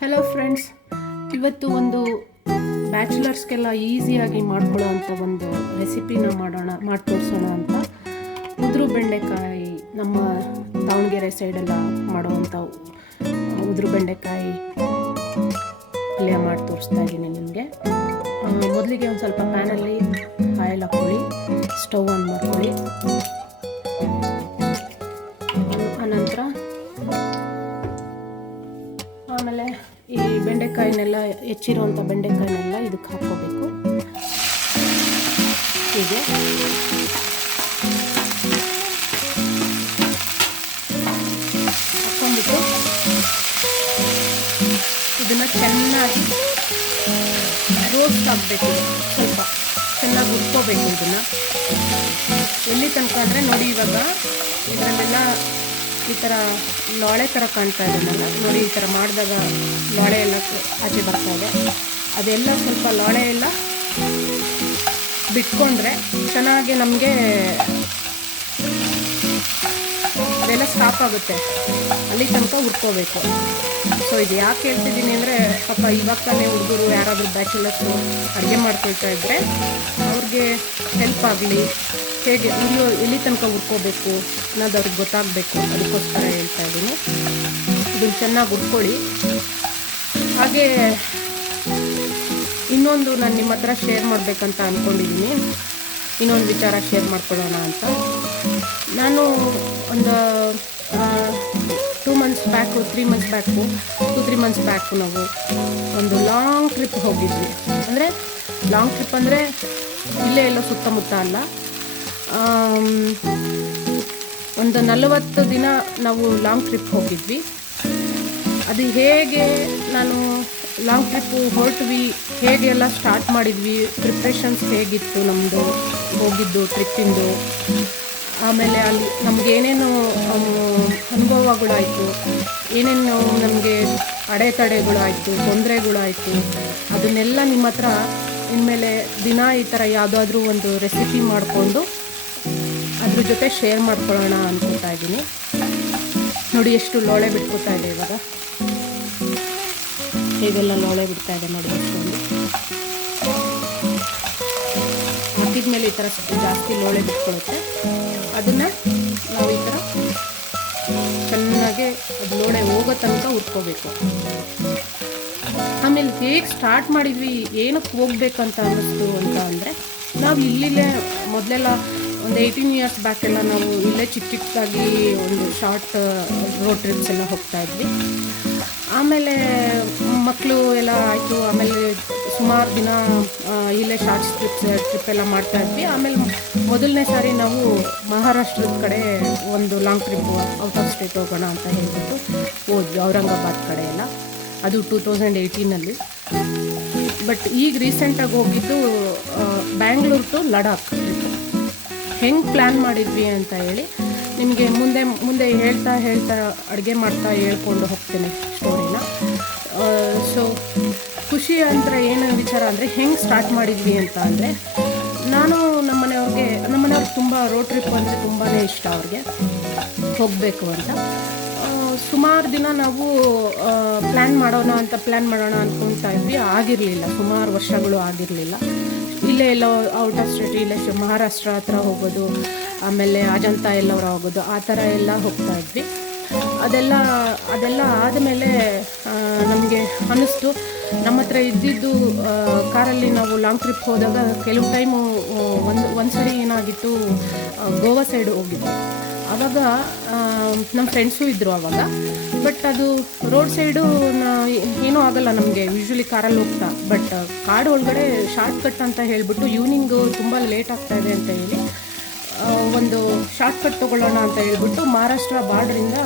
Hello friends, ಇವತ್ತು ಒಂದು ಬ್ಯಾಚುಲರ್ಸ್ಗೆಲ್ಲ ಈಸಿಯಾಗಿ ಮಾಡ್ಕೊಳ್ಳೋ ಅಂಥ ಒಂದು ರೆಸಿಪಿನ ಮಾಡಿ ತೋರಿಸೋಣ ಅಂತ ಉದುರು ಬೆಂಡೆಕಾಯಿ, ನಮ್ಮ ದಾವಣಗೆರೆ ಸೈಡೆಲ್ಲ ಮಾಡುವಂಥ ಉದುರು ಬೆಂಡೆಕಾಯಿ ಪಲ್ಯ ಮಾಡಿ ತೋರಿಸ್ತಾ ಇದ್ದೀನಿ ನಿಮಗೆ. ಮೊದಲಿಗೆ ಒಂದು ಸ್ವಲ್ಪ ಪ್ಯಾನಲ್ಲಿ ಆಯಿಲ್ ಹಾಕ್ಕೊಳ್ಳಿ, ಸ್ಟವ್ ಆನ್ ಮಾಡ್ಕೊಳ್ಳಿ. ಆನಂತರ ಆಮೇಲೆ ಈ ಬೆಂಡೆಕಾಯಿನೆಲ್ಲ ಹೆಚ್ಚಿರುವಂಥ ಬೆಂಡೆಕಾಯಿನೆಲ್ಲ ಇದಕ್ಕೆ ಹಾಕ್ಕೋಬೇಕು. ಹೀಗೆ ಹಾಕ್ಕೊಂಡ್ಬಿಟ್ಟು ಇದನ್ನು ಚೆನ್ನಾಗಿ ರೋಸ್ಟ್ ಆಗಬೇಕು. ಸ್ವಲ್ಪ ಚೆನ್ನಾಗಿ ಉಟ್ಕೋಬೇಕು. ಇದನ್ನು ಎಲ್ಲಿ ತನಕ ಅಂದರೆ ನೋಡಿ, ಇವಾಗ ಇದರಲ್ಲೆಲ್ಲ ಈ ಥರ ಲೋಳೆ ಥರ ಕಾಣ್ತಾ ಇದೆನಲ್ಲ ನೋಡಿ, ಈ ಥರ ಮಾಡಿದಾಗ ಲೋಳೆ ಎಲ್ಲ ಆಚೆ ಬರ್ತಾ ಇದೆ. ಅದೆಲ್ಲ ಸ್ವಲ್ಪ ಲೋಳೆ ಎಲ್ಲ ಬಿಟ್ಕೊಂಡ್ರೆ ಚೆನ್ನಾಗಿ ನಮಗೆ ಅದೆಲ್ಲ ಸ್ಟಾಪ್ ಆಗುತ್ತೆ. ಅಲ್ಲಿ ತನಕ ಹುರ್ಕೋಬೇಕು. ಸೊ ಇದು ಯಾಕೆ ಹೇಳ್ತಿದ್ದೀನಿ ಅಂದರೆ, ಪಾಪ ಇವಾಗ ತಾನೇ ಹುಡುಗರು ಯಾರಾದರೂ ಬ್ಯಾಚುಲರ್ಸು ಅಡುಗೆ ಮಾಡ್ಕೊಳ್ತಾ ಇದ್ದರೆ ಅವ್ರಿಗೆ ಹೆಲ್ಪ್ ಆಗಲಿ, ಹೇಗೆ ಎಲ್ಲಿ ತನಕ ಹುರ್ಕೋಬೇಕು ಅನ್ನೋದು ಅವ್ರಿಗೆ ಗೊತ್ತಾಗಬೇಕು. ಅದಕ್ಕೋಸ್ಕರ ಹೇಳ್ತಾ ಇದ್ದೀನಿ. ಇದನ್ನು ಚೆನ್ನಾಗಿ ಹುರ್ಕೊಳ್ಳಿ. ಹಾಗೆ ಇನ್ನೊಂದು ನಾನು ನಿಮ್ಮ ಹತ್ರ ಶೇರ್ ಮಾಡಬೇಕಂತ ಅಂದ್ಕೊಂಡಿದ್ದೀನಿ. ಇನ್ನೊಂದು ವಿಚಾರ ಶೇರ್ ಮಾಡ್ಕೊಳ್ಳೋಣ ಅಂತ. ನಾನು ಒಂದು 2 months back 3 months back 2-3 months back ನಾವು ಒಂದು ಲಾಂಗ್ ಟ್ರಿಪ್ ಹೋಗಿದ್ವಿ. ಅಂದರೆ ಲಾಂಗ್ ಟ್ರಿಪ್ ಅಂದರೆ ಇಲ್ಲೇ ಎಲ್ಲೋ ಸುತ್ತಮುತ್ತ ಅಲ್ಲ, ಒಂದು 40 ದಿನ ನಾವು ಲಾಂಗ್ ಟ್ರಿಪ್ ಹೋಗಿದ್ವಿ. ಅದು ಹೇಗೆ ನಾನು ಲಾಂಗ್ ಟ್ರಿಪ್ಪು ಹೊರಟ್ವಿ, ಹೇಗೆ ಎಲ್ಲ ಸ್ಟಾರ್ಟ್ ಮಾಡಿದ್ವಿ, ಪ್ರಿಪ್ರೇಷನ್ಸ್ ಹೇಗಿತ್ತು ನಮ್ಮದು ಹೋಗಿದ್ದು ಟ್ರಿಪ್ಪಿಂದು, ಆಮೇಲೆ ಅಲ್ಲಿ ನಮ್ಗೆ ಏನೇನು ಅನುಭವಗಳಾಯಿತು, ಏನೇನು ನಮಗೆ ಅಡೆತಡೆಗಳಾಯಿತು, ತೊಂದರೆಗಳಾಯಿತು, ಅದನ್ನೆಲ್ಲ ನಿಮ್ಮ ಹತ್ರ ಇನ್ಮೇಲೆ ದಿನ ಈ ಥರ ಯಾವುದಾದ್ರೂ ಒಂದು ರೆಸಿಪಿ ಮಾಡಿಕೊಂಡು ಅದ್ರ ಜೊತೆ ಶೇರ್ ಮಾಡ್ಕೊಳ್ಳೋಣ ಅಂದ್ಕೊತಾ ಇದ್ದೀನಿ. ನೋಡಿ ಎಷ್ಟು ಲೋಳೆ ಬಿಟ್ಕೋತಾ ಇದೆ ಇವಾಗ, ಹೇಗೆಲ್ಲ ಲೋಳೆ ಬಿಡ್ತಾ ಇದೆ ನೋಡಿ. ಅಷ್ಟೊಂದು ಹಾಕಿದ್ಮೇಲೆ ಈ ಥರ ಜಾಸ್ತಿ ಲೋಳೆ ಬಿಟ್ಕೊಳ್ಳುತ್ತೆ. ಅದನ್ನು ನಾವು ಈ ಥರ ಚೆನ್ನಾಗಿ ಅದು ಲೋಳೆ ಹೋಗೋ ತನಕ ಹುರ್ಕೋಬೇಕು. ಆಮೇಲೆ ಹೇಗೆ ಸ್ಟಾರ್ಟ್ ಮಾಡಿದ್ವಿ, ಏನಕ್ಕೆ ಹೋಗ್ಬೇಕಂತ ಅನ್ನಿಸ್ತು ಅಂತ ಅಂದರೆ, ನಾವು ಇಲ್ಲಿಲ್ಲೇ ಮೊದಲೆಲ್ಲ ಒಂದು 18 ಇಯರ್ಸ್ ಬ್ಯಾಕೆಲ್ಲ ನಾವು ಇಲ್ಲೇ ಚಿಕ್ಕ ಚಿಕ್ಕದಾಗಿ ಒಂದು ಶಾರ್ಟ್ ರೋಡ್ ಟ್ರಿಪ್ಸ್ ಎಲ್ಲ ಹೋಗ್ತಾ ಇದ್ವಿ. ಆಮೇಲೆ ಮಕ್ಕಳು ಎಲ್ಲ ಆಯಿತು. ಆಮೇಲೆ ಸುಮಾರು ದಿನ ಇಲ್ಲೇ ಶಾರ್ಟ್ ಟ್ರಿಪ್ ಎಲ್ಲ ಮಾಡ್ತಾ ಇದ್ವಿ. ಆಮೇಲೆ ಮೊದಲನೇ ಸಾರಿ ನಾವು ಮಹಾರಾಷ್ಟ್ರದ ಕಡೆ ಒಂದು long trip out of state ಹೋಗೋಣ ಅಂತ ಹೇಳ್ಬಿಟ್ಟು ಹೋದ್ವಿ, ಔರಂಗಾಬಾದ್ ಕಡೆ ಎಲ್ಲ. ಅದು 2018ನಲ್ಲಿ. ಬಟ್ ಈಗ ರೀಸೆಂಟಾಗಿ ಹೋಗಿದ್ದು ಬ್ಯಾಂಗ್ಳೂರ್ ಟು ಲಡಾಖ್ ಟ್ರಿಪ್. ಹೆಂಗೆ ಪ್ಲ್ಯಾನ್ ಮಾಡಿದ್ವಿ ಅಂತ ಹೇಳಿ ನಿಮಗೆ ಮುಂದೆ ಹೇಳ್ತಾ ಅಡುಗೆ ಮಾಡ್ತಾ ಹೇಳ್ಕೊಂಡು ಹೋಗ್ತೇನೆ ಸ್ಟೋರಿನ. ಸೊ ಖುಷಿ ಅಂದರೆ ಏನು ವಿಚಾರ ಅಂದರೆ, ಹೆಂಗೆ ಸ್ಟಾರ್ಟ್ ಮಾಡಿದ್ವಿ ಅಂತ ಅಂದರೆ, ನಾನು ನಮ್ಮನೆಯವ್ರಿಗೆ ತುಂಬ ರೋಡ್ ಟ್ರಿಪ್ ಅಂದರೆ ತುಂಬಾ ಇಷ್ಟ. ಅವ್ರಿಗೆ ಹೋಗಬೇಕು ಅಂತ ಸುಮಾರು ದಿನ ನಾವು ಪ್ಲ್ಯಾನ್ ಮಾಡೋಣ ಅಂದ್ಕೊಳ್ತಾ ಇದ್ವಿ. ಆಗಿರಲಿಲ್ಲ, ಸುಮಾರು ವರ್ಷಗಳು ಆಗಿರಲಿಲ್ಲ. ಇಲ್ಲೇ ಎಲ್ಲೋ ಔಟ್ ಆಫ್ ಸ್ಟೇಟ್, ಇಲ್ಲೇ ಮಹಾರಾಷ್ಟ್ರ ಹತ್ರ ಹೋಗೋದು, ಆಮೇಲೆ ಅಜಂತ ಎಲ್ಲವರ ಹೋಗೋದು, ಆ ಥರ ಎಲ್ಲ ಹೋಗ್ತಾ ಇದ್ವಿ. ಅದೆಲ್ಲ ಆದಮೇಲೆ ನಮಗೆ ಅನ್ನಿಸ್ತು, ನಮ್ಮ ಹತ್ರ ಇದ್ದಿದ್ದು ಕಾರಲ್ಲಿ ನಾವು ಲಾಂಗ್ ಟ್ರಿಪ್ ಹೋದಾಗ ಕೆಲವು ಟೈಮು ಒಂದು ಸರಿ ಏನಾಗಿತ್ತು, ಗೋವಾ ಸೈಡ್ ಹೋಗಿದ್ವಿ. ಆವಾಗ ನಮ್ಮ ಫ್ರೆಂಡ್ಸು ಇದ್ದರು ಆವಾಗ. ಬಟ್ ಅದು ರೋಡ್ ಸೈಡು ಏನೂ ಆಗೋಲ್ಲ ನಮಗೆ, ಯೂಶ್ವಲಿ ಕಾರಲ್ಲಿ ಹೋಗ್ತಾ. ಬಟ್ ಕಾಡು ಒಳಗಡೆ ಶಾರ್ಟ್ ಕಟ್ ಅಂತ ಹೇಳಿಬಿಟ್ಟು ಈವ್ನಿಂಗು ತುಂಬ ಲೇಟ್ ಆಗ್ತಾಯಿದೆ ಅಂತ ಹೇಳಿ ಒಂದು ಶಾರ್ಟ್ ಕಟ್ ತೊಗೊಳ್ಳೋಣ ಅಂತ ಹೇಳ್ಬಿಟ್ಟು ಮಹಾರಾಷ್ಟ್ರ ಬಾರ್ಡ್ರಿಂದ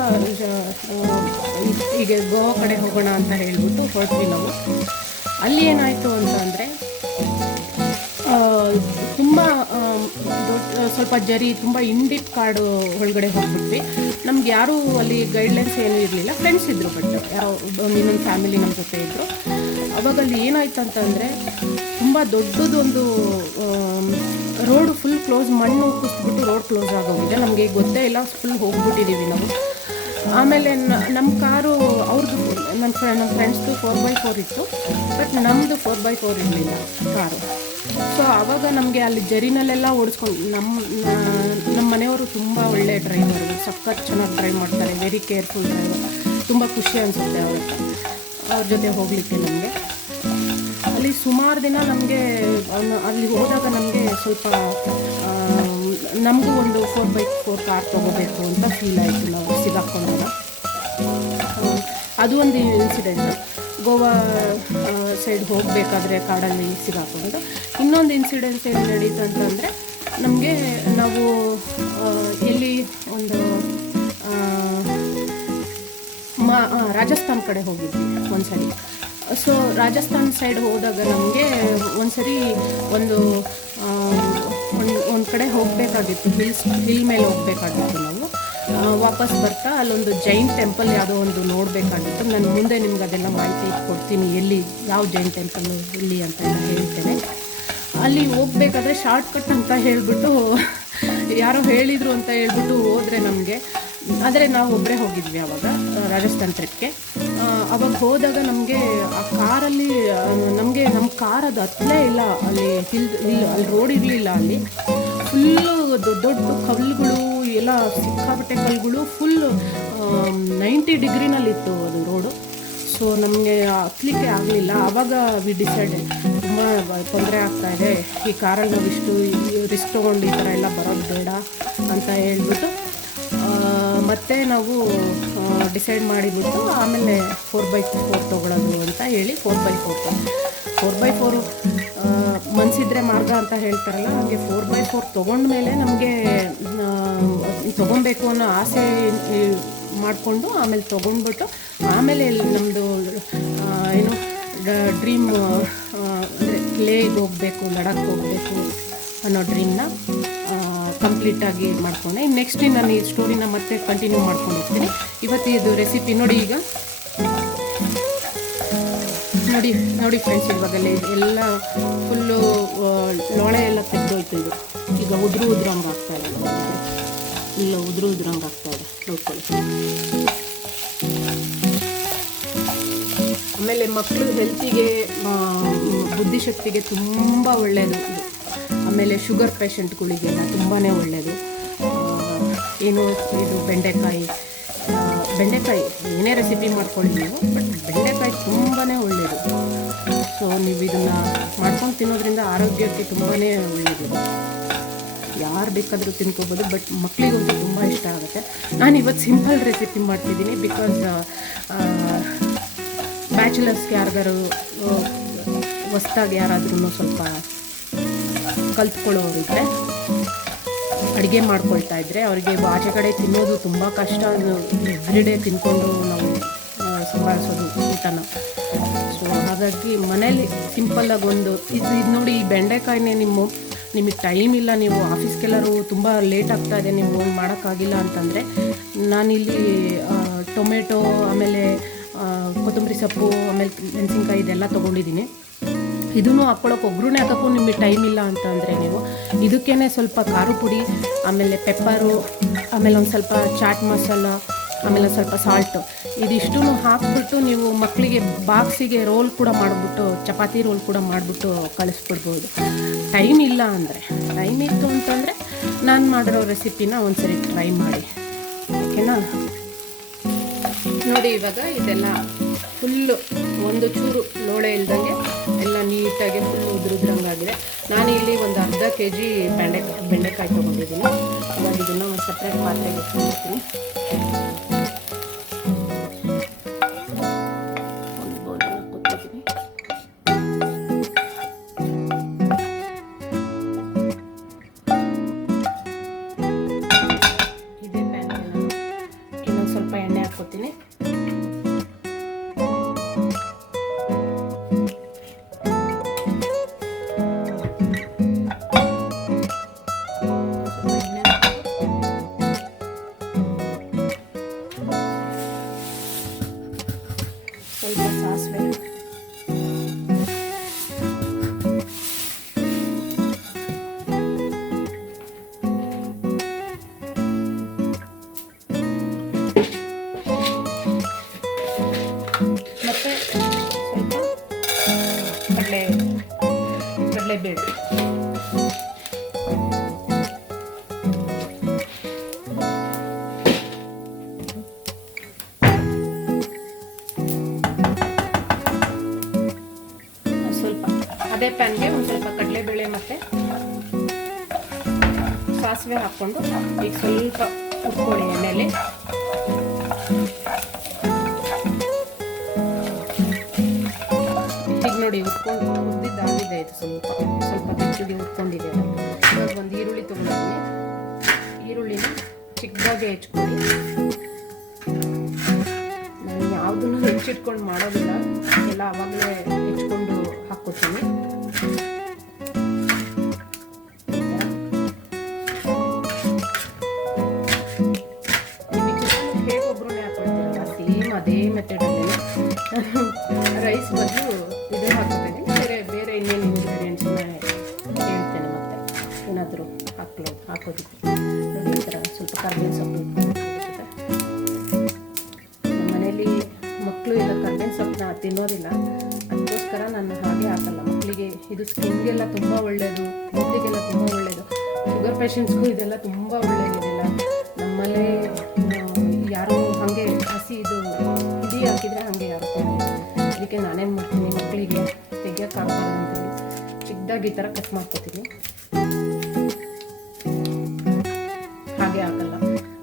ಹೀಗೆ ಗೋವಾ ಕಡೆ ಹೋಗೋಣ ಅಂತ ಹೇಳ್ಬಿಟ್ಟು ಹೊರಟ್ವಿ ನಾವು. ಅಲ್ಲಿ ಏನಾಯಿತು ಅಂತ ಅಂದರೆ, ತುಂಬ ಸ್ವಲ್ಪ ತುಂಬ ಇಂಡಿಪ್ ಕಾಡು ಒಳಗಡೆ ಹೋಗ್ಬಿಟ್ವಿ. ನಮ್ಗೆ ಯಾರೂ ಅಲ್ಲಿ ಗೈಡ್ಲೈನ್ಸ್ ಏನೂ ಇರಲಿಲ್ಲ. ಫ್ರೆಂಡ್ಸ್ ಇದ್ದರು, ಬಟ್ ಯಾರೋ ಇನ್ನೊಂದು ಫ್ಯಾಮಿಲಿ ನಮ್ಮ ಜೊತೆ ಇದ್ದರು. ಅವಾಗ ಅಲ್ಲಿ ಏನಾಯ್ತು ಅಂತಂದರೆ, ತುಂಬ ದೊಡ್ಡದೊಂದು ರೋಡು ಫುಲ್ ಕ್ಲೋಸ್, ಮಣ್ಣು ಕುಸಿದ್ಬಿಟ್ಟು ರೋಡ್ ಕ್ಲೋಸ್ ಆಗೋಗಿದೆ. ನಮಗೆ ಗೊತ್ತೇ ಇಲ್ಲ, ಫುಲ್ ಹೋಗ್ಬಿಟ್ಟಿದ್ದೀವಿ ನಾವು. ಆಮೇಲೆ ನಮ್ಮ ಕಾರು ಅವ್ರದ್ದು ನಮ್ಮ ಫ್ರೆಂಡ್ಸ್ದು 4x4 ಇತ್ತು, ಬಟ್ ನಮ್ಮದು 4x4 ಇರಲಿಲ್ಲ ಕಾರು. ಸೊ ಆವಾಗ ನಮಗೆ ಅಲ್ಲಿ ಜರಿನಲ್ಲೆಲ್ಲ ಓಡಿಸ್ಕೊಂಡು ನಮ್ಮ ಮನೆಯವರು ತುಂಬ ಒಳ್ಳೆ ಡ್ರೈವರು, ಸಖತ್ ಚೆನ್ನಾಗಿ ಡ್ರೈವ್ ಮಾಡ್ತಾರೆ, ವೆರಿ ಕೇರ್ಫುಲ್ ಡ್ರೈವರ್. ತುಂಬ ಖುಷಿ ಅನಿಸುತ್ತೆ ಅವ್ರ ಜೊತೆ ಹೋಗಲಿಕ್ಕೆ ನಮಗೆ. ಅಲ್ಲಿ ಸುಮಾರು ದಿನ ನಮಗೆ ಅಲ್ಲಿ ಹೋದಾಗ ನಮಗೆ ಸ್ವಲ್ಪ ನಮಗೂ ಒಂದು 4x4 ಕಾರ್ ತೊಗೋಬೇಕು ಅಂತ ಫೀಲ್ ಆಯಿತು ನಾವು ಸಿಗಾಕೊಂಡಾಗ. ಅದು ಒಂದು ಇನ್ಸಿಡೆಂಟ್. ಗೋವಾ ಸೈಡ್ ಹೋಗಬೇಕಾದ್ರೆ ಕಾಡಲ್ಲಿ ಸಿಗಾಕೊಂಡು. ಇನ್ನೊಂದು ಇನ್ಸಿಡೆನ್ಸ್ ಏನು ನಡೀತು ಅಂತಂದರೆ, ನಮಗೆ ನಾವು ಎಲ್ಲಿ ಒಂದು ರಾಜಸ್ಥಾನ್ ಕಡೆ ಹೋಗಿದ್ವಿ ಒಂದು ಸರಿ. ಸೊ ರಾಜಸ್ಥಾನ್ ಸೈಡ್ ಹೋದಾಗ ನಮಗೆ ಒಂದು ಸರಿ ಒಂದು ಕಡೆ ಹೋಗಬೇಕಾಗಿತ್ತು, ಹಿಲ್ ಮೇಲೆ ಹೋಗಬೇಕಾಗಿತ್ತು ನಾವು. ವಾಪಸ್ ಬರ್ತಾ ಅಲ್ಲೊಂದು ಜೈನ್ ಟೆಂಪಲ್ ಯಾವುದೋ ಒಂದು ನೋಡಬೇಕಾಗಿತ್ತು. ನಾನು ಮುಂದೆ ನಿಮ್ಗೆ ಅದೆಲ್ಲ ಮಾಹಿತಿ ಕೊಡ್ತೀನಿ, ಎಲ್ಲಿ ಯಾವ ಜೈನ್ ಟೆಂಪಲ್ ಇಲ್ಲಿ ಅಂತೆಲ್ಲ ಹೇಳ್ತೇನೆ. ಅಲ್ಲಿ ಹೋಗ್ಬೇಕಾದ್ರೆ ಶಾರ್ಟ್ಕಟ್ ಅಂತ ಹೇಳಿಬಿಟ್ಟು ಯಾರೋ ಹೇಳಿದರು ಅಂತ ಹೇಳ್ಬಿಟ್ಟು ಹೋದರೆ ನಮಗೆ. ಆದರೆ ನಾವು ಒಬ್ಬರೇ ಹೋಗಿದ್ವಿ ಆವಾಗ ರಾಜಸ್ಥಾನ್ ಟ್ರಿಪ್ಗೆ. ಅವಾಗ ಹೋದಾಗ ನಮಗೆ ಆ ಕಾರಲ್ಲಿ ನಮ್ಮ ಕಾರ್ ಅದು ಹತ್ತಲೇ ಇಲ್ಲ. ಅಲ್ಲಿ ಅಲ್ಲಿ ರೋಡ್ ಇರಲಿಲ್ಲ. ಅಲ್ಲಿ ಫುಲ್ಲು ದೊಡ್ಡ ದೊಡ್ಡ ಕಲ್ಲುಗಳು ಎಲ್ಲ, ಸಿಕ್ಕಾಪಟ್ಟೆ ಕಲ್ಲುಗಳು, ಫುಲ್ಲು 90 ಡಿಗ್ರಿನಲ್ಲಿತ್ತು ಅದು ರೋಡು. ಸೊ ನಮಗೆ ಹತ್ತಲಿಕ್ಕೆ ಆಗಲಿಲ್ಲ. ಆವಾಗ ವಿ ಡಿಸೈಡ್, ತುಂಬ ತೊಂದರೆ ಆಗ್ತಾಯಿದೆ, ಈ ಕಾರಲ್ಲಿ ನಾವು ಇಷ್ಟು ರಿಸ್ಕ್ ತೊಗೊಂಡು ಈ ಥರ ಎಲ್ಲ ಬರೋದು ಬೇಡ ಅಂತ ಹೇಳ್ಬಿಟ್ಟು ಮತ್ತೆ ನಾವು ಡಿಸೈಡ್ ಮಾಡಿಬಿಟ್ಟು ಆಮೇಲೆ 4x4 ತೊಗೊಳ್ಳೋದು ಅಂತ ಹೇಳಿ 4x4 ಮನಸ್ಸಿದ್ರೆ ಮಾರ್ಗ ಅಂತ ಹೇಳ್ತಾರಲ್ಲ, ಹಾಗೆ 4x4 ತೊಗೊಂಡ್ಮೇಲೆ ನಮಗೆ ತೊಗೊಬೇಕು ಅನ್ನೋ ಆಸೆ ಮಾಡಿಕೊಂಡು ಆಮೇಲೆ ತೊಗೊಂಡ್ಬಿಟ್ಟು ಆಮೇಲೆ ನಮ್ಮದು ಏನು ಡ್ರೀಮ್ ಅಂದರೆ ಲೇಗೆ ಹೋಗಬೇಕು, ಲಡಾಖ್ ಹೋಗಬೇಕು ಅನ್ನೋ ಡ್ರೀಮ್ನ ಕಂಪ್ಲೀಟಾಗಿ ಮಾಡಿಕೊಂಡೆ. ನೆಕ್ಸ್ಟ್ ನಾನು ಈ ಸ್ಟೋರಿನ ಮತ್ತೆ ಕಂಟಿನ್ಯೂ ಮಾಡ್ಕೊಂಡು ಹೋಗ್ತೀನಿ. ಇವತ್ತು ಇದು ರೆಸಿಪಿ ನೋಡಿ. ಈಗ ನೋಡಿ ಫ್ರೆಂಡ್ಸ್, ಇವಾಗೆಲ್ಲ ಎಲ್ಲ ಫುಲ್ಲು ಲೋಳೆ ಎಲ್ಲ ತೆಗೆದೋಯ್ತು. ಇದು ಈಗ ಉದುರು ಹಂಗೆ ಆಗ್ತಾಯಿದೆ, ಇಲ್ಲ ಉದುರು ಹಂಗೆ ಆಗ್ತಾಯಿದೆ, ನೋಡ್ಕೊಳ್ಳಿ. ಆಮೇಲೆ ಮಕ್ಕಳು ಹೆಲ್ತಿಗೆ, ಬುದ್ಧಿಶಕ್ತಿಗೆ ತುಂಬ ಒಳ್ಳೆಯದು ಇದು. ಆಮೇಲೆ ಶುಗರ್ ಪೇಷಂಟ್ಗಳಿಗೆಲ್ಲ ತುಂಬಾ ಒಳ್ಳೆಯದು. ಏನು ಇದು ಬೆಂಡೆಕಾಯಿ ಏನೇ ರೆಸಿಪಿ ಮಾಡ್ಕೊಳ್ಳಿ ನೀವು, ಬಟ್ ಬೆಂಡೆಕಾಯಿ ತುಂಬಾ ಒಳ್ಳೆಯದು. ಸೊ ನೀವು ಇದನ್ನು ಮಾಡ್ಕೊಂಡು ತಿನ್ನೋದ್ರಿಂದ ಆರೋಗ್ಯಕ್ಕೆ ತುಂಬಾ ಒಳ್ಳೆಯದು. ಯಾರು ಬೇಕಾದರೂ ತಿನ್ಕೋಬೋದು, ಬಟ್ ಮಕ್ಕಳಿಗಂತೂ ತುಂಬ ಇಷ್ಟ ಆಗುತ್ತೆ. ನಾನು ಇವತ್ತು ಸಿಂಪಲ್ ರೆಸಿಪಿ ಮಾಡ್ತಿದ್ದೀನಿ, ಬಿಕಾಸ್ ಬ್ಯಾಚುಲರ್ಸ್ಗೆ ಯಾರಿಗಾರು ಹೊಸ್ದಾಗಿ ಯಾರಾದ್ರೂ ಸ್ವಲ್ಪ ಕಲ್ತ್ಕೊಳ್ಳೋರಿದ್ದರೆ, ಅಡುಗೆ ಮಾಡ್ಕೊಳ್ತಾ ಇದ್ದರೆ, ಅವರಿಗೆ ಆಚೆ ಕಡೆ ತಿನ್ನೋದು ತುಂಬ ಕಷ್ಟ. ಎವ್ರಿಡೇ ತಿನ್ಕೊಂಡು ನಾವು ಸಂಭಾಳಿಸೋದು ಊಟನ. ಸೊ ಹಾಗಾಗಿ ಮನೇಲಿ ಸಿಂಪಲ್ಲಾಗಿ ಇದು ನೋಡಿ, ಈ ಬೆಂಡೆಕಾಯಿನೇ ನಿಮಗೆ ಟೈಮ್ ಇಲ್ಲ, ನೀವು ಆಫೀಸ್ಗೆಲ್ಲರೂ ತುಂಬ ಲೇಟ್ ಆಗ್ತಾಯಿದೆ, ನೀವು ಮಾಡೋಕ್ಕಾಗಿಲ್ಲ ಅಂತಂದರೆ, ನಾನಿಲ್ಲಿ ಟೊಮೆಟೊ, ಆಮೇಲೆ ಕೊತ್ತಂಬರಿ ಸೊಪ್ಪು, ಆಮೇಲೆ ಮೆಣಸಿನ್ಕಾಯಿ ಇದೆಲ್ಲ ತೊಗೊಂಡಿದ್ದೀನಿ. ಇದನ್ನು ಹಾಕ್ಕೊಳ್ಳೋಕೆ ಒಗ್ಗರಣೆ ಹಾಕೋಕ್ಕೂ ನಿಮಗೆ ಟೈಮ್ ಇಲ್ಲ ಅಂತ ಅಂದರೆ ನೀವು ಇದಕ್ಕೇ ಸ್ವಲ್ಪ ಖಾರ ಪುಡಿ, ಆಮೇಲೆ ಪೆಪ್ಪರು, ಆಮೇಲೆ ಒಂದು ಸ್ವಲ್ಪ ಚಾಟ್ ಮಸಾಲ, ಆಮೇಲೆ ಒಂದು ಸ್ವಲ್ಪ ಸಾಲ್ಟು, ಇದಿಷ್ಟೂ ಹಾಕ್ಬಿಟ್ಟು ನೀವು ಮಕ್ಕಳಿಗೆ ಬಾಕ್ಸಿಗೆ ರೋಲ್ ಕೂಡ ಮಾಡಿಬಿಟ್ಟು, ಚಪಾತಿ ರೋಲ್ ಕೂಡ ಮಾಡಿಬಿಟ್ಟು ಕಳಿಸ್ಬಿಡ್ಬೋದು. ಟೈಮ್ ಇಲ್ಲ ಅಂದರೆ, ಟೈಮ್ ಇತ್ತು ಅಂತಂದರೆ ನಾನು ಮಾಡಿರೋ ರೆಸಿಪಿನ ಒಂದ್ಸರಿ ಟ್ರೈ ಮಾಡಿ, ಓಕೆನಾ? ನೋಡಿ ಇವಾಗ ಇದೆಲ್ಲ ಫುಲ್ಲು ಒಂದು ಚೂರು ಲೋಳೆ ಇಲ್ದಂಗೆ ಎಲ್ಲ ನೀಟಾಗಿ ಫುಲ್ಲು ಉದ್ರಂಗಾಗಿದೆ. ನಾನು ಇಲ್ಲಿ ಒಂದು ಅರ್ಧ kg ಬೆಂಡೆಕಾಯಿ ತೊಗೊಂಡಿದ್ದೀನಿ. ಇವಾಗ ಇದನ್ನು ಒಂದು ಸಪ್ರೇಟ್ ಪಾತ್ರೆಗೆ ಇಟ್ಕೊಂಡಿರ್ತೀನಿ. ಒಂದು ಬೌಲನ್ನು ಕೊಟ್ಟಿದ್ದೀನಿ. ಇದೇ ಪ್ಯಾನ್ಗೆ ನಾನು ಇನ್ನೊಂದು ಸ್ವಲ್ಪ ಎಣ್ಣೆ ಹಾಕ್ಕೊತೀನಿ. ಸ್ವಲ್ಪ ಸಾಸಿವೆ, ಕಡಲೆಬೇಳೆ. ಸ್ವಲ್ಪ ಅದೇ ಪ್ಯಾನ್ಗೆ ಒಂದು ಸ್ವಲ್ಪ ಕಡಲೆಬೇಳೆ ಮತ್ತು ಸಾಸಿವೆ ಹಾಕ್ಕೊಂಡು ಈಗ ಸ್ವಲ್ಪ ಹುರ್ಕೊಳ್ಳಿ ಎಣ್ಣೆಯಲ್ಲಿ. ಈಗ ನೋಡಿ ಹುರಿದಿದ್ದಾಗಿದೆ. ಇದು ಸ್ವಲ್ಪ ಬೆಚ್ಚಗೆ ಹುರ್ಕೊಂಡಿದೆ. ಇವಾಗ ಒಂದು ಈರುಳ್ಳಿ ತೊಗೊಂಡಿದ್ದೀನಿ. ಈರುಳ್ಳಿನ ಚಿಕ್ಕದಾಗಿ ಹೆಚ್ಕೊಳ್ಳಿ. ನಾನು ಯಾವುದನ್ನು ಹೆಚ್ಚಿಟ್ಕೊಂಡು ಮಾಡೋದಿಲ್ಲ, ಎಲ್ಲ ಆವಾಗಲೇ ಹೆಚ್ಕೊಂಡು ಹಾಕ್ಕೊತೀನಿ. ಅದೇ ಮೆಥಡಲ್ಲಿ ರೈಸ್ ಬದಲು ಇದು ಹಾಕ್ತೀನಿ. ಬೇರೆ ಇನ್ನೇನು ಇಂಗ್ರೀಡಿಯೆಂಟ್ಸ್ನ ಹೇಳ್ತೇನೆ ಮತ್ತೆ ಏನಾದರೂ ಹಾಕೋದಕ್ಕೆ. ಈ ಥರ ಸ್ವಲ್ಪ ಕರ್ಬೇವಿನ ಸೊಪ್ಪು. ನಮ್ಮ ಮನೇಲಿ ಮಕ್ಕಳು ಎಲ್ಲ ಕರ್ಬೇವಿನ ಸೊಪ್ಪನ್ನ ತಿನ್ನೋದಿಲ್ಲ, ಅದಕ್ಕೋಸ್ಕರ ನಾನು ಹಾಗೆ ಹಾಕಲ್ಲ. ಮಕ್ಕಳಿಗೆ ಇದು ಸ್ಕಿನ್ಗೆಲ್ಲ ತುಂಬ ಒಳ್ಳೆಯದು, ಮೂಗಿಗೆಲ್ಲ ತುಂಬ ಒಳ್ಳೆಯದು. ಶುಗರ್ ಪೇಷಂಟ್ಸ್ಗೂ ಇದೆಲ್ಲ ತುಂಬ ಒಳ್ಳೆಯದಿಲ್ಲ. ನಮ್ಮಲ್ಲೇ ಯಾರು ಹಾಗೆ ಹಸಿ ಇದು ಇಡೀ ಹಾಕಿದರೆ ಹಾಗೆ ಯಾರು. ಅದಕ್ಕೆ ನಾನೇನು ಮಾಡ್ತೀನಿ, ಮಕ್ಕಳಿಗೆ ತೆಗಿಯೋಕ್ಕಾಗಬಾರ್ದು ಅಂತೇಳಿ ಚಿಕ್ಕದಾಗಿ ಈ ಥರ ಕಟ್ ಮಾಡ್ಕೊತೀನಿ. ಹಾಗೆ ಹಾಕಲ್ಲ,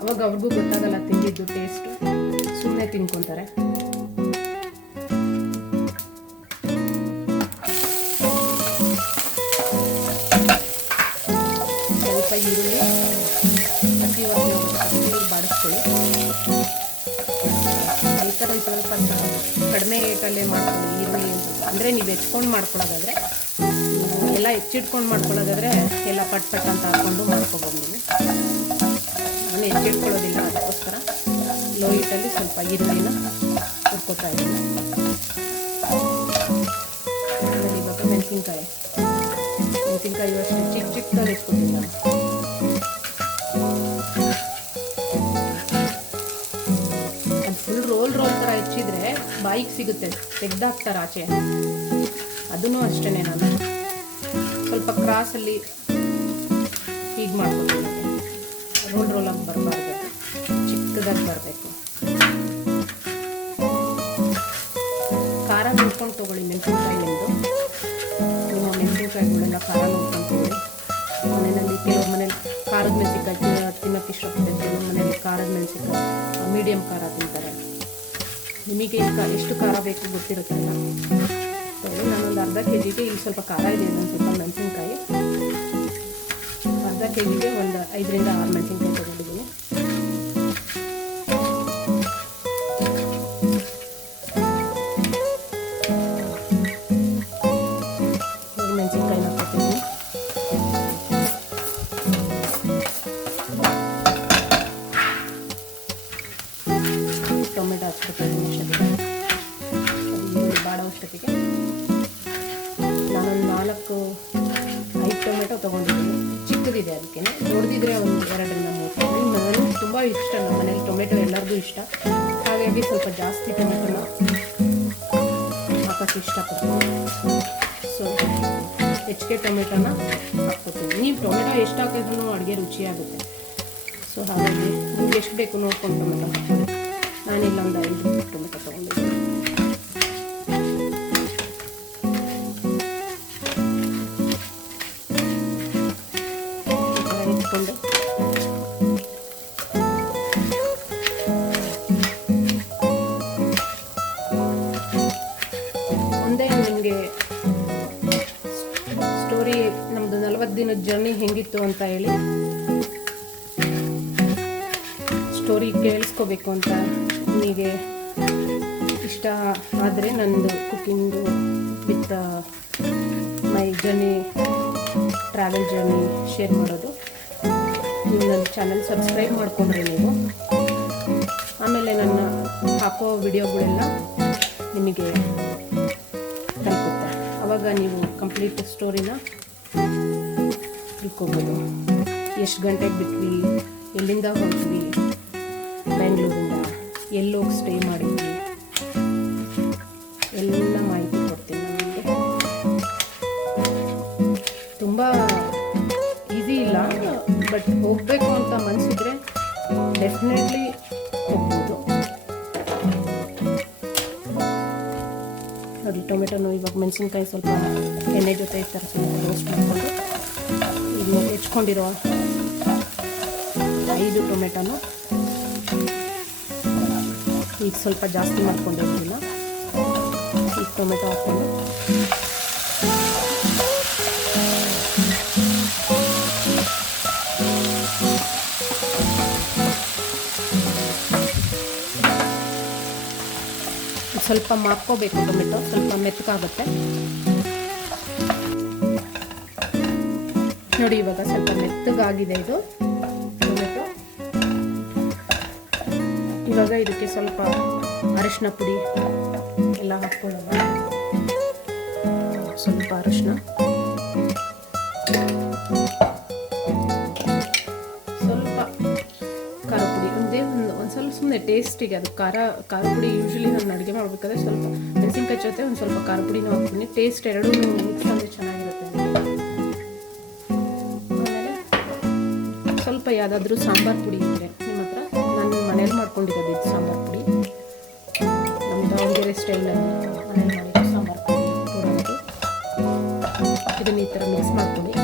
ಅವಾಗ ಅವ್ರಿಗೂ ಗೊತ್ತಾಗಲ್ಲ ತಿಂದಿದ್ದು ಟೇಸ್ಟು, ಸುಮ್ಮನೆ ತಿನ್ಕೊತಾರೆ. ಸ್ವಲ್ಪ ಈರುಳ್ಳಿ ಹಸಿ ವಾಸನೆ ಬಾಡಿಸ್ಕೊಳ್ಳಿ. ಈ ಥರ ಸ್ವಲ್ಪ ಕಡಿಮೆ ರೇಟಲ್ಲೇ ಮಾಡ್ಕೊಳ್ಳಿ ಈರುಳ್ಳಿ ಅಂತ. ಅಂದರೆ ನೀವು ಹೆಚ್ಕೊಂಡು ಮಾಡ್ಕೊಳ್ಳೋದಾದರೆ, ಎಲ್ಲ ಹೆಚ್ಚಿಟ್ಕೊಂಡು ಮಾಡ್ಕೊಳ್ಳೋದಾದರೆ ಎಲ್ಲ ಪಟ್ ಅಂತ ಹಾಕ್ಕೊಂಡು ಮಾಡ್ಕೊಬೋದು ನೀವು. ನಾನು ಹೆಚ್ಚಿಟ್ಕೊಳ್ಳೋದಿಲ್ಲ, ಅದಕ್ಕೋಸ್ಕರ ಲೋ ಹೀಟಲ್ಲಿ ಸ್ವಲ್ಪ ಈರುಳ್ಳಿನ ಹುರ್ಕೊತಾ ಇದ್ದೀನಿ. ಆಮೇಲೆ ಇವಾಗ ಮೆಣಸಿನ್ಕಾಯಿ ಅಷ್ಟೇ ಚಿಕ್ಕದಾಗಿ ಹೆಚ್ಕೊತೀನಿ ನಾನು. ಅದು ಫುಲ್ ರೋಲ್ ಥರ ಹೆಚ್ಚಿದ್ರೆ ಬಾಯಿಗೆ ಸಿಗುತ್ತೆ, ತೆಗ್ದಾಕ್ತಾರೆ ಆಚೆ. ಅದೂ ಅಷ್ಟೇ, ನಾನು ಸ್ವಲ್ಪ ಕ್ರಾಸಲ್ಲಿ ಹೀಗೆ ಮಾಡ್ಕೊತೀನಿ. ರೋಲಾಗಿ ಬರಬಾರ್ದು, ಚಿಕ್ಕದಾಗಿ ಬರಬೇಕು. ಖಾರ ನೋಡ್ಕೊಂಡು ತೊಗೊಳ್ಳಿ ಮೆಣಸಿನ್ಕಾಯಿ. ನಿಮ್ಮ ಮೆಣಸಿನ್ಕಾಯಿಗಳೆಲ್ಲ ಖಾರ ನೋಡ್ಕೊಂಡು ತೊಗೊಳ್ಳಿ. ಮನೆಯಲ್ಲಿ ಕೆಲವ್ರ ಮನೇಲಿ ಖಾರದ ಮೆಣಸಿನ್ಕಾಯಿ ತಿನ್ನೋಕ್ಕೆ ಇಷ್ಟಪಡ್ತಾರೆ, ಕೆಲವ್ರ ಮನೇಲಿ ಖಾರದ ಮೆಣಸಿನ್ಕಾಯಿ ಮೀಡಿಯಮ್ ಖಾರ ತಿಂತಾರೆ. ನಿಮಗೆ ಎಷ್ಟು ಖಾರ ಬೇಕು ಗೊತ್ತಿರುತ್ತಲ್ಲ. ನಾನೊಂದು ಅರ್ಧ ಕೆಜಿಗೆ ಇಲ್ಲಿ ಸ್ವಲ್ಪ ಖಾರ ಇದೆ, ಒಂದು ಸ್ವಲ್ಪ ಮೆಣಸಿನ್ಕಾಯಿ. ಅರ್ಧ ಕೆಜಿಗೆ ಒಂದು 5 ರಿಂದ 6 ಮೆಣಸಿನ್ಕಾಯಿ ತೊಗೊಂಡಿದ್ದೀನಿ. ಮೆಣಸಿನ್ಕಾಯಿನ ಹಾಕ್ತೀನಿ. ಟೊಮೆಟೊ ಹಚ್ಕೊತೀನಿ ಅಷ್ಟೊತ್ತಿಗೆ. ಈರುಳ್ಳಿ ಬಾಡೋಷ್ಟೊತ್ತಿಗೆ ನಾನೊಂದು 4-5 ಟೊಮೆಟೊ ತೊಗೊಂಡಿದ್ದೀನಿ. ಚಿಕ್ಕದಿದೆ, ಅದಕ್ಕೆ ದೊಡ್ಡದಿದ್ರೆ ಒಂದು 2 ರಿಂದ 3. ನನಗೆ ತುಂಬ ಇಷ್ಟ, ನಮ್ಮ ಮನೇಲಿ ಟೊಮೆಟೊ ಎಲ್ಲರಿಗೂ ಇಷ್ಟ. ಹಾಗಾಗಿ ಸ್ವಲ್ಪ ಜಾಸ್ತಿ ಟೊಮೆಟೊನ ಹಾಕೋಕ್ಕೆ ಇಷ್ಟಪಡ್ತೀನಿ. ಸೊ ಹೆಚ್ಚಿಗೆ ಟೊಮೆಟೊನ ಹಾಕ್ಕೊತೀನಿ. ನೀವು ಟೊಮೆಟೊ ಎಷ್ಟು ಹಾಕಿದ್ರೂ ಅಡುಗೆ ರುಚಿಯಾಗುತ್ತೆ. ಸೊ ಹಾಗಾಗಿ ನಿಮ್ಗೆ ಎಷ್ಟು ಬೇಕು ನೋಡ್ಕೊಂಡು ಟೊಮೆಟೊ ಹಾಕ್ತೀನಿ. ನಾನಿಲ್ಲ ಒಂದು 5 ಟೊಮೆಟೊ ತೊಗೊಂಡಿದ್ದೀನಿ. ಇಟ್ಕೊಂಡು ಒಂದೇ ನಿಮಗೆ ಸ್ಟೋರಿ ನಮ್ಮದು 40 ದಿನದ ಜರ್ನಿ ಹೆಂಗಿತ್ತು ಅಂತ ಹೇಳಿ ಸ್ಟೋರಿ ಕೇಳಿಸ್ಕೋಬೇಕು ಅಂತ ನಿಮಗೆ ಇಷ್ಟ ಆದರೆ ನನ್ನದು cooking with my journey, travel journey share ಮಾಡೋದು. ನೀವು ನನ್ನ ಚಾನಲ್ ಸಬ್ಸ್ಕ್ರೈಬ್ ಮಾಡಿಕೊಂಡ್ರೆ ನೀವು ಆಮೇಲೆ ನನ್ನ ಹಾಕೋ ವಿಡಿಯೋಗಳೆಲ್ಲ ನಿಮಗೆ ತಲುಪುತ್ತೆ. ಆವಾಗ ನೀವು ಕಂಪ್ಲೀಟ್ ಸ್ಟೋರಿನ ತಿಳ್ಕೊಬೋದು. ಎಷ್ಟು ಗಂಟೆಗೆ ಬಿಟ್ವಿ, ಎಲ್ಲಿಂದ ಹೊರಟ್ವಿ, ಬೆಂಗಳೂರಿಂದ ಎಲ್ಲೋಗಿ ಸ್ಟೇ ಮಾಡಿದ್ವಿ, ಎಲ್ಲ ಮಾಹಿತಿ ಕೊಡ್ತೀನಿ. ನಮಗೆ ಬಟ್ ಹೋಗಬೇಕು ಅಂತ ಮನಸ್ಸಿದ್ರೆ ಡೆಫಿನೆಟ್ಲಿ ಹೋಗ್ಬೋದು. ನೋಡಿ ಟೊಮೆಟೊನು ಇವಾಗ ಮೆಣಸಿನ್ಕಾಯಿ ಸ್ವಲ್ಪ ಎಣ್ಣೆ ಜೊತೆ ಈ ಥರ ಸ್ವಲ್ಪ ರೋಸ್ಟ್ ಮಾಡಿಕೊಂಡು ಈಗ ಹೆಚ್ಕೊಂಡಿರೋ 5 ಟೊಮೆಟೊನು ಈಗ ಸ್ವಲ್ಪ ಜಾಸ್ತಿ ಮಾಡ್ಕೊಂಡಿರೋದಿಲ್ಲ. ಈಗ ಟೊಮೆಟೊ ಹಾಕ್ಕೊಂಡು ಸ್ವಲ್ಪ ಮಾಡ್ಕೋಬೇಕು. ಟೊಮೆಟೊ ಸ್ವಲ್ಪ ಮೆತ್ತಗಾಗುತ್ತೆ ನೋಡಿ. ಇವಾಗ ಸ್ವಲ್ಪ ಮೆತ್ತಗಾಗಿದೆ ಇದು ಟೊಮೆಟೊ. ಇವಾಗ ಇದಕ್ಕೆ ಸ್ವಲ್ಪ ಅರಿಶಿನ ಪುಡಿ ಎಲ್ಲ ಹಾಕ್ಕೊಳ್ಳೋಣ. ಸ್ವಲ್ಪ ಅರಿಶಿನ, ಸ್ವಲ್ಪ ಖಾರ ಪುಡಿ, ಒಂದು ಸ್ವಲ್ಪ ಸುಮ್ಮನೆ ಟೇಸ್ಟಿಗೆ. ಅದು ಖಾರ ಪುಡಿ ಯೂಶ್ವಲಿ ನಾನು ಅಡುಗೆ ಮಾಡಬೇಕಾದ್ರೆ ಸ್ವಲ್ಪ ಮೆಣಸಿನ್ಕಾಯಿ ಜೊತೆ ಒಂದು ಸ್ವಲ್ಪ ಖಾರ ಪುಡಿನೂ ಹಾಕ್ತೀನಿ. ಟೇಸ್ಟ್ ಎರಡೂ ಮಿಕ್ಸ್ ಅಂದರೆ ಚೆನ್ನಾಗಿರುತ್ತೆ. ಆಮೇಲೆ ಸ್ವಲ್ಪ ಯಾವುದಾದ್ರೂ ಸಾಂಬಾರು ಪುಡಿ ಇದ್ದರೆ ನಿಮ್ಮ ಹತ್ರ, ನಾನು ಮನೇಲಿ ಮಾಡ್ಕೊಂಡಿರೋದು ಇದು ಸಾಂಬಾರು ಪುಡಿ. ನಮ್ಮ ದಾವಣಗೆರೆ ಸ್ಟೈಲಲ್ಲಿ ಮನೇಲಿ ಮಾಡಿದ್ದು ಸಾಂಬಾರು ಪುಡಿ ಪೂರೈತು. ಇದನ್ನು ಈ ಥರ ಮಿಕ್ಸ್ ಮಾಡ್ಕೊಳ್ಳಿ.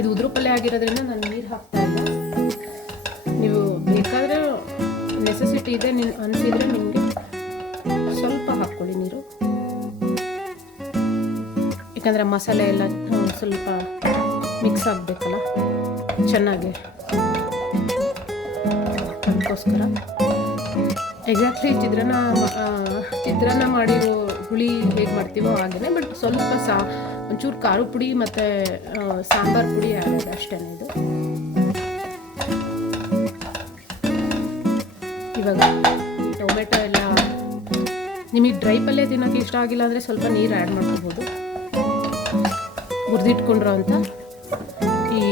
ಇದು ಉದುರು ಪಲ್ಯ ಆಗಿರೋದ್ರಿಂದ ನಾನು ನೀರು ಹಾಕ್ತಾ ಇಲ್ಲ. ನೀವು ಬೇಕಾದರೆ ನೆಸೆಸಿಟಿ ಇದೆ ಅನಿಸಿದರೆ ನಿಮಗೆ ಸ್ವಲ್ಪ ಹಾಕ್ಕೊಳ್ಳಿ ನೀರು. ಯಾಕಂದರೆ ಮಸಾಲೆ ಎಲ್ಲ ಸ್ವಲ್ಪ ಮಿಕ್ಸ್ ಆಗಬೇಕಲ್ಲ ಚೆನ್ನಾಗಿ, ಅದಕ್ಕೋಸ್ಕರ. ಎಕ್ಸಾಕ್ಟ್ಲಿ ಚಿತ್ರಾನ್ನ ಮಾಡಿರೋ ಹುಳಿ ಹೇಗೆ ಮಾಡ್ತೀವೋ ಹಾಗೆಯೇ, ಬಟ್ ಸ್ವಲ್ಪ ಒಂಚೂರು ಖಾರ ಪುಡಿ ಮತ್ತು ಸಾಂಬಾರು ಪುಡಿ ಆಗಿದೆ ಅಷ್ಟೇ ಇದು. ಇವಾಗ ಟೊಮೆಟೊ ಎಲ್ಲ ನಿಮಗೆ ಡ್ರೈ ಪಲ್ಯ ತಿನ್ನೋಕ್ಕೆ ಇಷ್ಟ ಆಗಿಲ್ಲ ಅಂದರೆ ಸ್ವಲ್ಪ ನೀರು ಆ್ಯಡ್ ಮಾಡ್ಕೋಬೋದು. ಹುರಿದಿಟ್ಕೊಂಡ್ರೋ ಅಂತ ಈ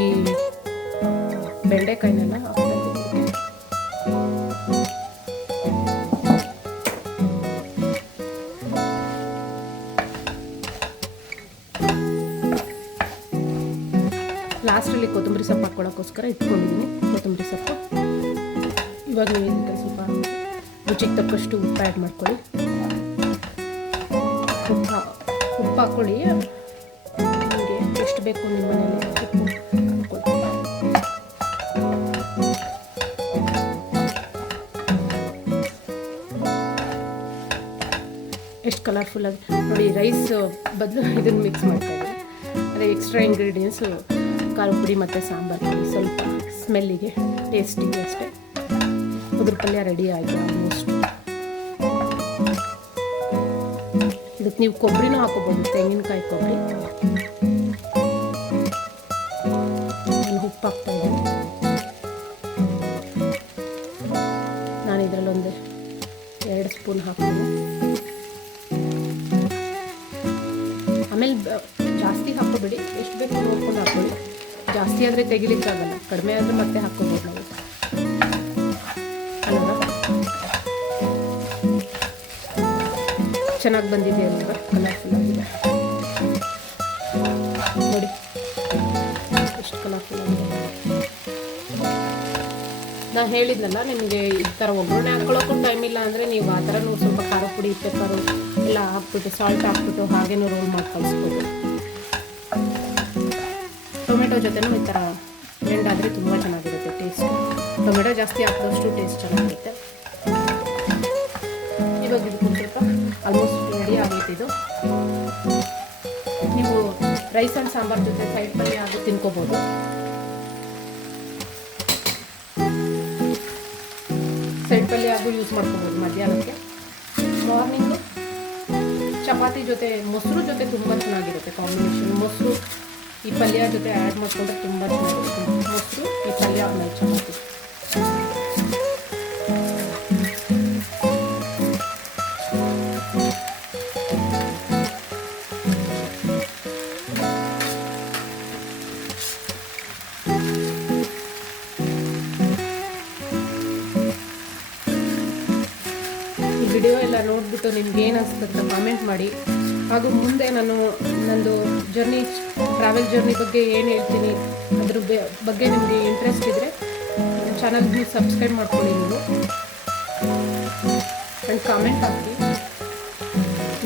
ಬೆಂಡೆಕಾಯಿನೆಲ್ಲ ಹಾಕ್ತಾ ಇದ್ದೀನಿ. ಲಾಸ್ಟಲ್ಲಿ ಕೊತ್ತಂಬರಿ ಸೊಪ್ಪು ಹಾಕ್ಕೊಳ್ಳೋಕ್ಕೋಸ್ಕರ ಇಟ್ಕೊಂಡಿದ್ದೀನಿ ಕೊತ್ತಂಬರಿ ಸೊಪ್ಪು. ಇವಾಗ ನೀವು ಇದಕ್ಕೆ ಸ್ವಲ್ಪ ರುಚಿಗೆ ತಕ್ಕಷ್ಟು ಉಪ್ಪು ಆ್ಯಡ್ ಮಾಡ್ಕೊಳ್ಳಿ. ಉಪ್ಪು ಹಾಕ್ಕೊಳ್ಳಿ, ನಿಮಗೆ ಎಷ್ಟು ಬೇಕು ನಿಮ್ಮ ಮನೇಲಿ ಉಪ್ಪು ಹಾಕ್ಕೊಳ್ಳಿ. ಎಷ್ಟು ಕಲರ್ಫುಲ್ಲಾಗಿ ನೋಡಿ. ರೈಸ್ ಬದಲು ಇದನ್ನು ಮಿಕ್ಸ್ ಮಾಡ್ತಾಯಿದ್ದೀನಿ. ಅದೇ ಎಕ್ಸ್ಟ್ರಾ ಇಂಗ್ರೀಡಿಯೆಂಟ್ಸು ಖಾರ ಪುಡಿ ಮತ್ತು ಸಾಂಬಾರು ಪುಡಿ, ಸ್ವಲ್ಪ ಸ್ಮೆಲ್ಲಿಗೆ ಟೇಸ್ಟಿಗೆ ಅಷ್ಟೇ. ಉದುರು ಪಲ್ಯ ರೆಡಿ ಆಯಿತು ಆಲ್ಮೋಸ್ಟ್. ಇದಕ್ಕೆ ನೀವು ಕೊಬ್ಬರಿನೂ ಹಾಕೋಬೋದು, ತೆಂಗಿನಕಾಯಿ ಕೊಬ್ಬರಿ. ನಾನು ಉಪ್ಪು ಹಾಕ್ತಾಯಿದ್ದೀನಿ. ನಾನು ಇದರಲ್ಲೊಂದು 2 ಸ್ಪೂನ್ ಹಾಕ್ತೀನಿ. ಆಮೇಲೆ ಜಾಸ್ತಿ ಹಾಕೋಬೇಡಿ, ಎಷ್ಟು ಬೇಕು ನೋಡ್ಕೊಂಡು ಹಾಕ್ಕೊಳ್ಳಿ. ಜಾಸ್ತಿ ಆದರೆ ತೆಗಿಲಿಕ್ಕಾಗಲ್ಲ, ಕಡಿಮೆ ಆದರೆ ಮತ್ತೆ ಹಾಕ್ಕೋಬೋದು ನಾವು ಅಲ್ವಾ. ಚೆನ್ನಾಗಿ ಬಂದಿದೆ ಅಲ್ವಾ, ಕಲರ್ಫುಲ್ ಆಗಿದೆ ನೋಡಿ, ಎಷ್ಟು ಕಲರ್ಫುಲ್ ಆಗಿದೆ. ನಾನು ಹೇಳಿದ್ನಲ್ಲ ನಿಮಗೆ ಈ ಥರ ಒಗ್ಗರಣೆ ಹಾಕ್ಕೊಳ್ಳೋಕ್ಕೂ ಟೈಮ್ ಇಲ್ಲ ಅಂದರೆ ನೀವು ಆ ಥರನೂ ಸ್ವಲ್ಪ ಖಾರ ಪುಡಿ ಪೆಪ್ಪರು ಎಲ್ಲ ಹಾಕ್ಬಿಟ್ಟು ಸಾಲ್ಟ್ ಹಾಕ್ಬಿಟ್ಟು ಹಾಗೇನೂ ರೋಲ್ ಮಾಡಿ ಕಳಿಸ್ಬೋದು. ಟೊಮೆಟೊ ಜೊತೆನೂ ಈ ಥರ ಬ್ಲೆಂಡ್ ಆದರೆ ತುಂಬ ಚೆನ್ನಾಗಿರುತ್ತೆ ಟೇಸ್ಟ್. ಟೊಮೆಟೊ ಜಾಸ್ತಿ ಹಾಕಿದಷ್ಟು ಟೇಸ್ಟ್ ಚೆನ್ನಾಗಿರುತ್ತೆ. ಇವಾಗ ಇದಕ್ಕೆ ಸ್ವಲ್ಪ ಆಲ್ಮೋಸ್ಟ್ ರೆಡಿ ಆಗೈತೆ ಇದು. ನೀವು ರೈಸ್ ಆ್ಯಂಡ್ ಸಾಂಬಾರು ಜೊತೆ ಸೈಡ್ ಪಲ್ಯ ಆಗಿ ತಿನ್ಕೋಬೋದು. ಸೈಡ್ ಪಲ್ಯ ಆಗೂ ಯೂಸ್ ಮಾಡ್ಕೋಬೋದು ಮಧ್ಯಾಹ್ನಕ್ಕೆ. ಮಾರ್ನಿಂಗು ಚಪಾತಿ ಜೊತೆ ಮೊಸರು ಜೊತೆ ತುಂಬ ಚೆನ್ನಾಗಿರುತ್ತೆ ಕಾಂಬಿನೇಷನ್. ಮೊಸರು ಈ ಪಲ್ಯ ಜೊತೆ ಆ್ಯಡ್ ಮಾಡಿಕೊಂಡ್ರೆ ತುಂಬ ಚೆನ್ನಾಗಿರುತ್ತೆ. ಮೊಸರು ಈ ಪಲ್ಯ ಆಮೇಲೆ ಚಪಾತಿ. ವಿಡಿಯೋ ಎಲ್ಲ ನೋಡಿಬಿಟ್ಟು ನಿಮ್ಗೆ ಏನು ಅನಿಸುತ್ತೆ ಕಾಮೆಂಟ್ ಮಾಡಿ. ಹಾಗೂ ಮುಂದೆ ನಾನು ನಂದು ಟ್ರಾವೆಲ್ ಜರ್ನಿ ಬಗ್ಗೆ ಏನು ಹೇಳ್ತೀನಿ ಅದ್ರ ಬಗ್ಗೆ ನಿಮಗೆ ಇಂಟ್ರೆಸ್ಟ್ ಇದ್ದರೆ ಚಾನಲ್ಗೆ ಸಬ್ಸ್ಕ್ರೈಬ್ ಮಾಡ್ಕೊಳ್ಳಿ ನೀವು, ಆ್ಯಂಡ್ ಕಾಮೆಂಟ್ ಹಾಕಿ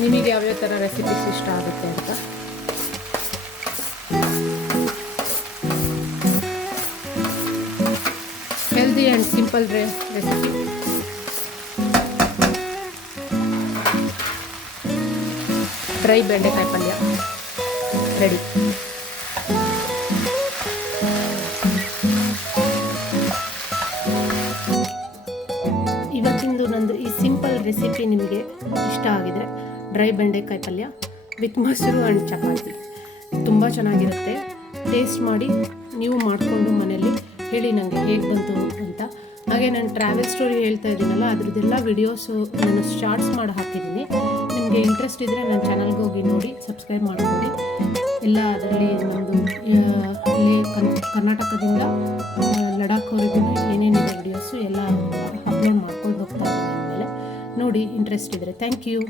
ನಿಮಗೆ ಯಾವ್ಯಾವ ಥರ ರೆಸಿಪೀಸ್ ಇಷ್ಟ ಆಗುತ್ತೆ ಅಂತ. Healthy and simple recipe. Dry ಬೆಂಡೆಕಾಯಿ ಪಲ್ಯ ರೆಡಿ. ಇವತ್ತಿಂದು ನಂದು ಈ ಸಿಂಪಲ್ ರೆಸಿಪಿ ನಿಮಗೆ ಇಷ್ಟ ಆಗಿದರೆ ಡ್ರೈ ಬೆಂಡೆಕಾಯಿ ಪಲ್ಯ ವಿತ್ ಮೊಸರು ಆ್ಯಂಡ್ ಚಪಾತಿ ತುಂಬ ಚೆನ್ನಾಗಿರುತ್ತೆ. ಟೇಸ್ಟ್ ಮಾಡಿ ನೀವು ಮಾಡಿಕೊಂಡು ಮನೆಯಲ್ಲಿ ಹೇಳಿ ನನಗೆ ಹೇಗೆ ಬಂತು ಅಂತ. ಹಾಗೆ ನಾನು ಟ್ರಾವೆಲ್ ಸ್ಟೋರಿ ಹೇಳ್ತಾ ಇದ್ದೀನಲ್ಲ ಅದ್ರದ್ದೆಲ್ಲ ವಿಡಿಯೋಸು ನಾನು ಶಾರ್ಟ್ಸ್ ಮಾಡಿ ಹಾಕಿದ್ದೀನಿ. ನಿಮಗೆ ಇಂಟ್ರೆಸ್ಟ್ ಇದ್ದರೆ ನನ್ನ ಚಾನಲ್ಗೆ ಹೋಗಿ ನೋಡಿ, ಸಬ್ಸ್ಕ್ರೈಬ್ ಮಾಡ್ಕೊಳ್ಳಿ. ಎಲ್ಲ ಅದರಲ್ಲಿ ನಮ್ಮದು ಇಲ್ಲಿ ಕರ್ನಾಟಕದಿಂದ ಲಡಾಖ್ವರೆಗೂ ಏನೇನಿದೆ ವಿಡಿಯೋಸು ಎಲ್ಲ ಅಪ್ಲೋಡ್ ಮಾಡ್ಕೊಂಡು ಹೋಗ್ತಾ ಇದ್ದೀನಿ. ಆಮೇಲೆ ನೋಡಿ ಇಂಟ್ರೆಸ್ಟ್ ಇದ್ದರೆ. Thank you.